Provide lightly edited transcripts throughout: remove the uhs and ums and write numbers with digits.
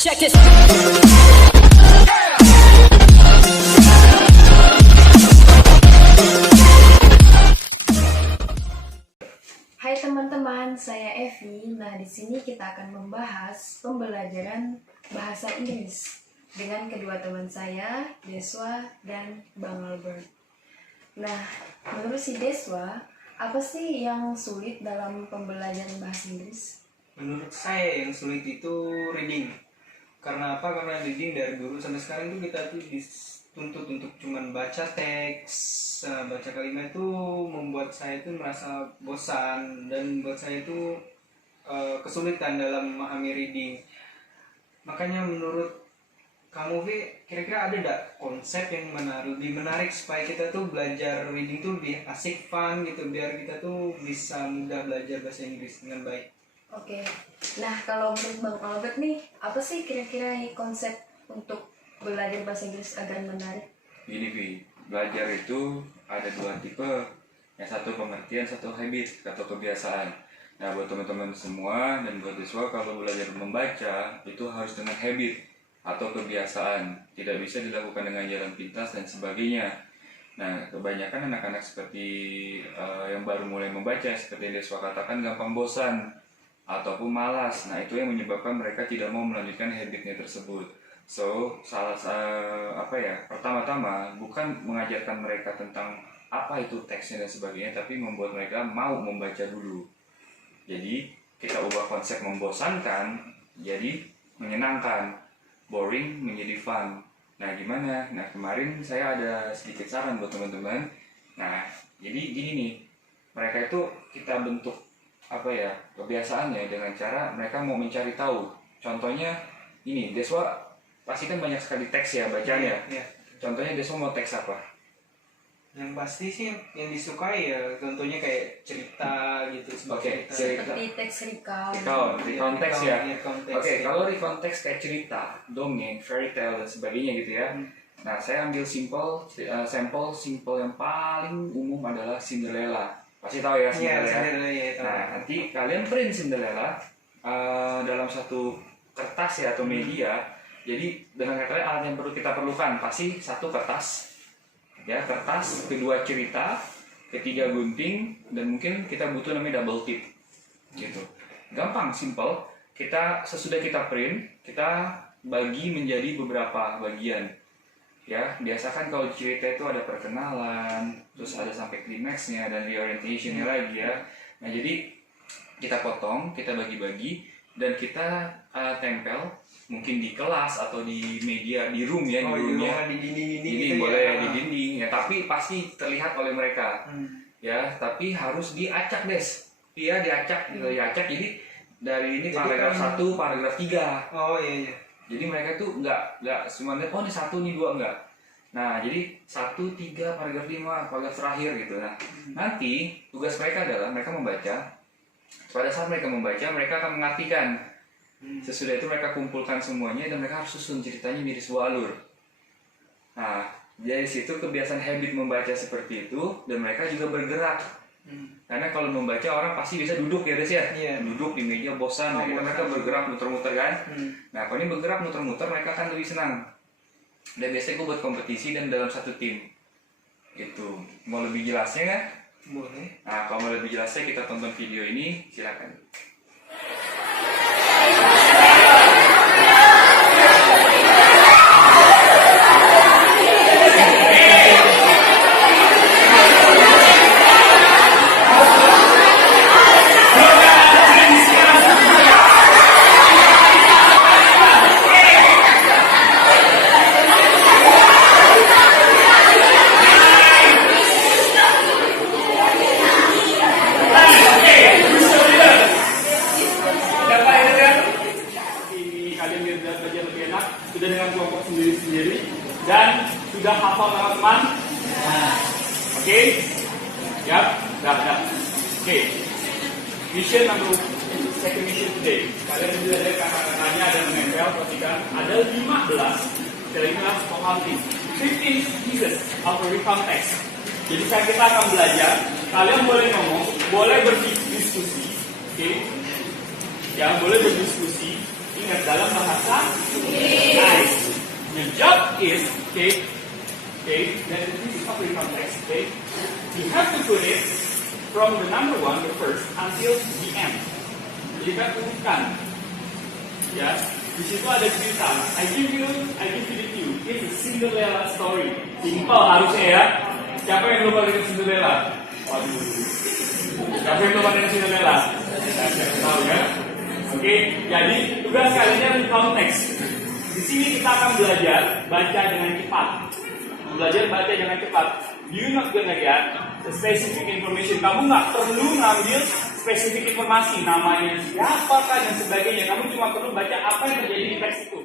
Check this. Hai teman-teman, saya Evi. Nah, di sini kita akan membahas pembelajaran bahasa Inggris dengan kedua teman saya, Deswa dan Bang Albert. Nah, menurut si Deswa, apa sih yang sulit dalam pembelajaran bahasa Inggris? Menurut saya yang sulit itu reading. Karena apa? Karena reading dari dulu sampai sekarang itu kita tuh dituntut untuk cuman baca teks, baca kalimat itu membuat saya itu merasa bosan dan membuat saya itu kesulitan dalam memahami reading. Makanya menurut kamu, Vi, kira-kira ada gak konsep yang lebih menarik supaya kita tuh belajar reading tuh lebih asik, fun gitu, biar kita tuh bisa mudah belajar bahasa Inggris dengan baik? Oke, nah kalau menurut Bang Albert nih, apa sih kira-kira konsep untuk belajar bahasa Inggris agar menarik? Gini Vi, belajar itu ada dua tipe. Yang satu pengertian, satu habit atau kebiasaan. Nah buat teman-teman semua dan buat siswa, kalau belajar membaca itu harus dengan habit atau kebiasaan. Tidak bisa dilakukan dengan jalan pintas dan sebagainya. Nah kebanyakan anak-anak seperti yang baru mulai membaca, seperti Deswa katakan, gampang bosan ataupun malas. Nah itu yang menyebabkan mereka tidak mau melanjutkan habitnya tersebut. So, pertama-tama bukan mengajarkan mereka tentang apa itu teksnya dan sebagainya, tapi membuat mereka mau membaca dulu. Jadi, kita ubah konsep membosankan jadi menyenangkan, boring menjadi fun. Nah, gimana? Nah, kemarin saya ada sedikit saran buat teman-teman. Nah, jadi gini nih, mereka itu kita bentuk kebiasaannya dengan cara mereka mau mencari tahu. Contohnya ini, Deswa pasti kan banyak sekali teks ya bacanya. Iya. Contohnya Deswa mau teks apa? Yang pasti sih yang disukai ya, contohnya kayak cerita gitu. Oke, cerita. Seperti teks recount. Recount teks ya. Oke, Ya. kalau recount teks kayak cerita, dongeng, fairy tale dan sebagainya gitu ya. Nah, saya ambil sampel simple yang paling umum adalah Cinderella. Pasti tahu ya Cinderella. Iya, Nah, nanti kalian print Cinderella dalam satu kertas ya atau media. Jadi dengan kata lain, alat yang perlu kita perlukan pasti satu kertas, ya kertas, kedua cerita, ketiga gunting, dan mungkin kita butuh namanya double tip, gitu. Gampang, simple. Sesudah kita print, kita bagi menjadi beberapa bagian. Ya, biasakan kalau cerita itu ada perkenalan, terus ada sampai klimaksnya dan reorientationnya lagi ya. Nah, jadi kita potong, kita bagi-bagi, dan kita tempel mungkin di kelas atau di media, di room ya, di dinding gitu boleh ya. di dinding ya, tapi pasti terlihat oleh mereka. Ya, tapi harus diacak dia diacak gitu, diacak. Jadi dari ini Jadi paragraf kan, 1, paragraf 3. Oh iya. Jadi mereka tuh nggak cuma lihat, oh ini 1, ini 2, enggak. Nah, jadi 1, 3, paragraf 5, paragraf terakhir gitu. Nah, nanti tugas mereka adalah mereka membaca. Pada saat mereka membaca, mereka akan mengartikan. Sesudah itu mereka kumpulkan semuanya dan mereka harus susun ceritanya menjadi sebuah alur. Nah, dari situ kebiasaan habit membaca seperti itu, dan mereka juga bergerak. Karena kalau membaca orang pasti bisa duduk ya Des ya. Iya. Duduk di meja bosan, mereka bergerak muter-muter kan. Nah kalau ini bergerak muter-muter mereka akan lebih senang. Dan biasanya gue buat kompetisi dan dalam satu tim. Gitu. Mau lebih jelasnya kan? Boleh. Nah kalau mau lebih jelasnya kita tonton video ini, silakan. Sudah dengan kelompok sendiri-sendiri dan sudah hafal teman-teman. Oke? Ya, dah. Oke. Mission number second mission today. Kalian juga ada kata-katanya ada menempel, perhatikan ada 15. Kali ini harus pahami 15 pieces of a recount text. Jadi kita akan belajar. Kalian boleh ngomong, boleh berdiskusi, oke? Ya, boleh berdiskusi. diartikan dalam bahasa Inggris. Your job is, okay, then this is very complex, okay. You have to put it from the number 1, the first, until the end. Jadi kan urutkan, ya. Di situ ada cerita. I give you the clue. It's a Cinderella story. Simple harusnya ya. Siapa yang lupa dengan Cinderella? Waduh. Siapa yang lupa dengan Cinderella? Saya tahu ya. Oke, jadi tugas kalian adalah konteks. Di sini kita akan belajar baca dengan cepat. Belajar baca dengan cepat. You're not gonna get the specific information. Kamu nggak perlu ngambil spesifik informasi, namanya siapakah dan sebagainya. Kamu cuma perlu baca apa yang terjadi di teks itu.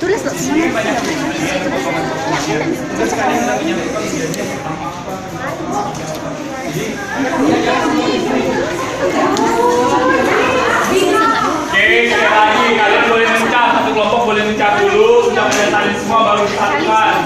Tulis loh. Oke, sekali lagi kalian boleh mencap, satu kelompok boleh mencap dulu, sudah mendatangi semua baru disatukan.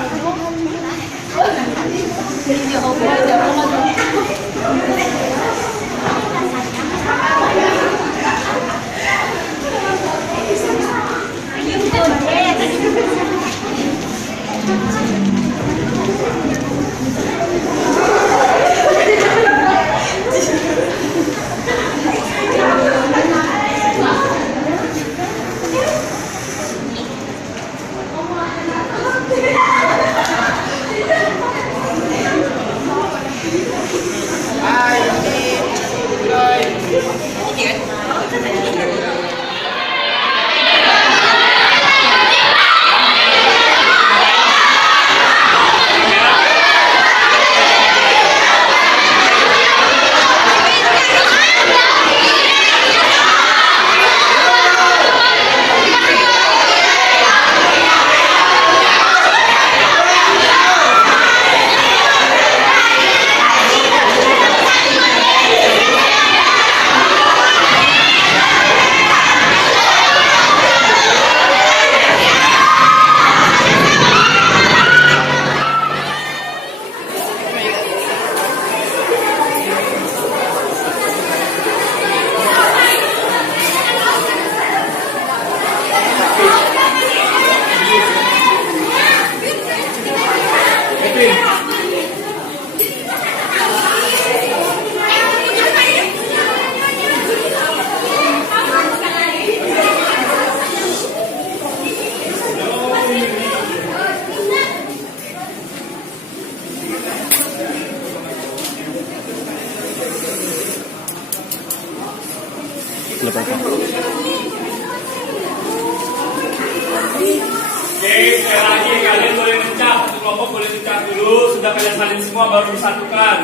Oke, sekali lagi kalian boleh mencap, satu kelompok boleh mencap dulu, sudah kalian salin semua baru disatukan.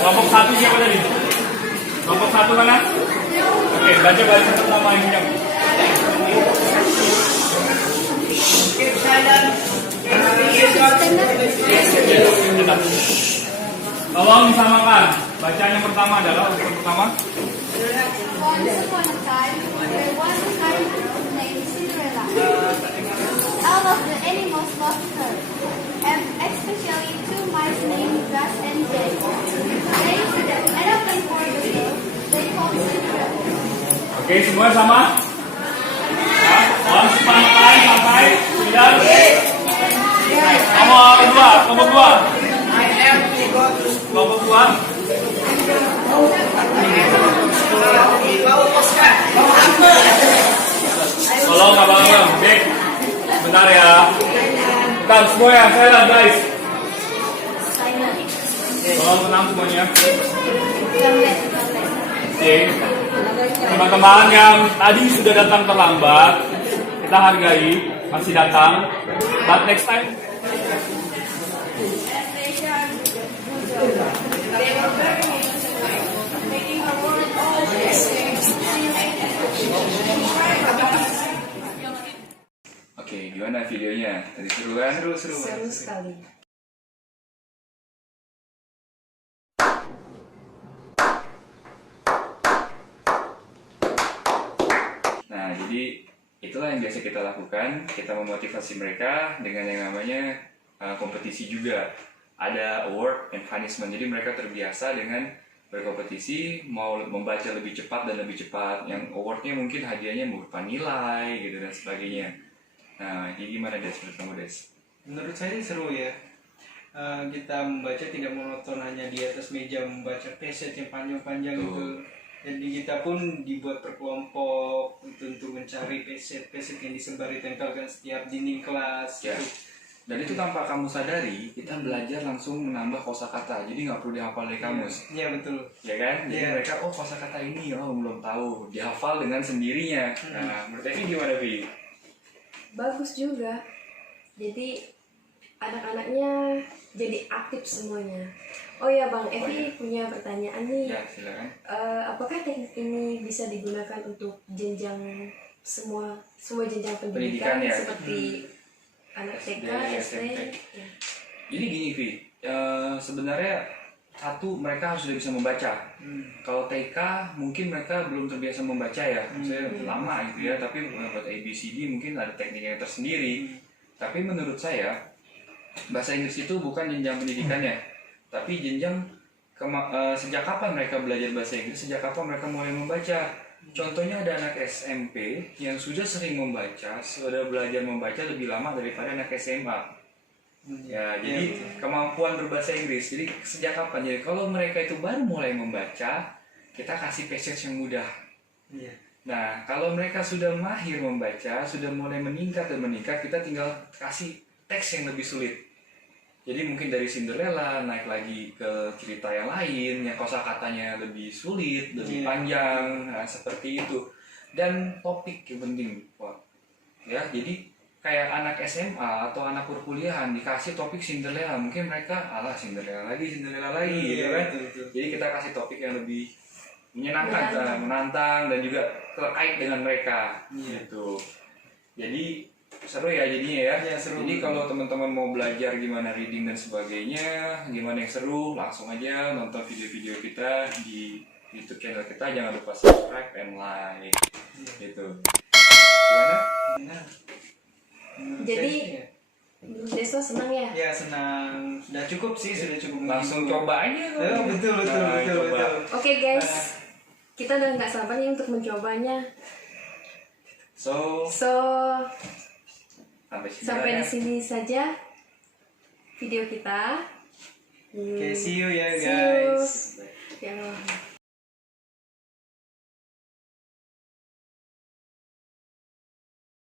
Kelompok 1 siapa tadi? Kelompok 1 mana? Oke, baca barisan pertama yang kenyang. Tolong disamakan. Bacaan yang pertama adalah urutan pertama. Once upon a time, there was a kind girl named Cinderella. All of the animals loved her, and especially two mice named Gus and Jay. They had a plan for the girl they called Cinderella. Oke, semua sama? Ya, once upon a time sampai 9. Nomor 2, kelompok 2. Kelompok 2. Tolong abang-abang, Dek. Bentar ya. Bentar semua ya, silent guys. Tolong tenang semuanya. Oke. Teman-teman yang tadi sudah datang terlambat, kita hargai, masih datang. But next time. Oke, gimana videonya? Tadi seru kan? Seru. Seru sekali. Nah, jadi itulah yang biasa kita lakukan. Kita memotivasi mereka dengan yang namanya kompetisi juga. Ada award and punishment. Jadi mereka terbiasa dengan berkompetisi, mau membaca lebih cepat dan lebih cepat. Yang awardnya mungkin hadiahnya berupa nilai gitu dan sebagainya. Nah, ini gimana Des? Menurut kamu Des? Menurut saya sih seru ya. Kita membaca tidak monoton hanya di atas meja membaca peset yang panjang-panjang gitu. Jadi kita pun dibuat berkelompok untuk mencari peset-peset yang disebar ditempelkan setiap dinding kelas. Ya. Gitu. Dan itu tanpa kamu sadari, kita belajar langsung menambah kosakata. Jadi nggak perlu dihafal dari kamus. Iya betul. Ya kan? Jadi Iya. mereka, oh kosakata ini, oh belum tahu. Dihafal dengan sendirinya. Nah, menurut Evi gimana, Vi? Bagus juga. Jadi anak-anaknya jadi aktif semuanya. Oh ya Bang, Evi punya pertanyaan nih. Ya, silakan. Apakah teknik ini bisa digunakan untuk jenjang semua jenjang pendidikan Pendidikan ya? seperti anak TK, SD? Ya. Jadi gini, Vi. Sebenarnya satu, mereka harus sudah bisa membaca. Kalau TK mungkin mereka belum terbiasa membaca ya, saya lama gitu ya. Tapi buat ABCD mungkin ada tekniknya tersendiri. Tapi menurut saya bahasa Inggris itu bukan jenjang pendidikannya, tapi jenjang sejak kapan mereka belajar bahasa Inggris, sejak kapan mereka mulai membaca. Contohnya ada anak SMP yang sudah sering membaca, sudah belajar membaca lebih lama daripada anak SMA. Ya, jadi kemampuan berbahasa Inggris. Jadi sejak kapan? Jadi kalau mereka itu baru mulai membaca, kita kasih passage yang mudah. Iya. Nah, kalau mereka sudah mahir membaca, sudah mulai meningkat dan meningkat, kita tinggal kasih teks yang lebih sulit. Jadi mungkin dari Cinderella naik lagi ke cerita yang lain, yang kosakatanya lebih sulit, lebih panjang, nah, seperti itu. Dan topik yang penting, Pak. Ya, jadi kayak anak SMA atau anak perkuliahan dikasih topik Cinderella, mungkin mereka Cinderella lagi gitu kan. Betul. Jadi kita kasih topik yang lebih menyenangkan, menantang dan juga terkait dengan mereka gitu. Jadi seru ya jadinya ya. Iya, seru. Jadi kalau teman-teman mau belajar gimana reading dan sebagainya, gimana yang seru, langsung aja nonton video-video kita di YouTube channel kita. Jangan lupa subscribe and like gitu. Gimana? Nah, Jadi Deso senang ya? ya senang. Sudah cukup sih, sudah cukup. Langsung coba aja. Betul. Coba. Oke guys, kita udah nggak sabar nih untuk mencobanya. So Sampai di sini saja video kita. Oke, see you ya See you. guys. Ya.